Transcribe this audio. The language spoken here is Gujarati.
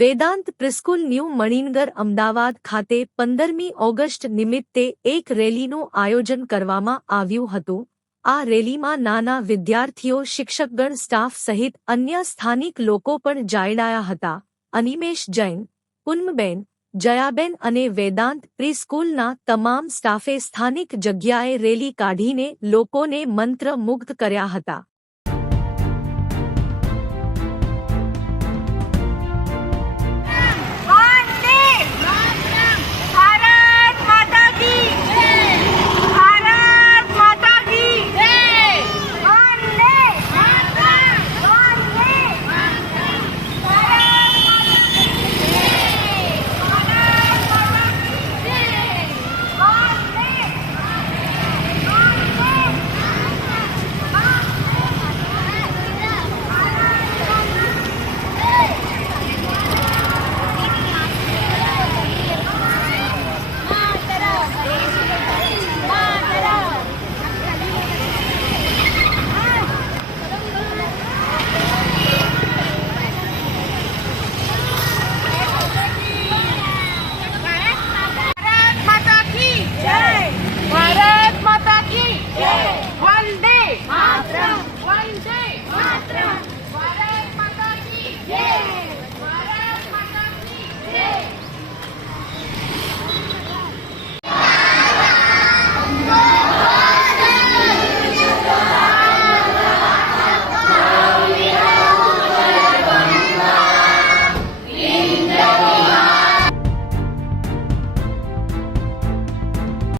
વેદાંત પ્રિસ્કૂલ ન્યૂ મણિનગર અમદાવાદ ખાતે 15મી ઓગસ્ટ નિમિત્તે એક રેલીનું આયોજન કરવામાં આવ્યું હતું. આ રેલીમાં નાના વિદ્યાર્થીઓ, શિક્ષકગણ, સ્ટાફ સહિત અન્ય સ્થાનિક લોકો પણ જોડાયા હતા. અનિમેશ જૈન, પૂનમબેન, જયાબેન અને વેદાંત પ્રિસ્કૂલના તમામ સ્ટાફે સ્થાનિક જગ્યાએ રેલી કાઢીને લોકોને મંત્રમુગ્ધ કર્યા હતા.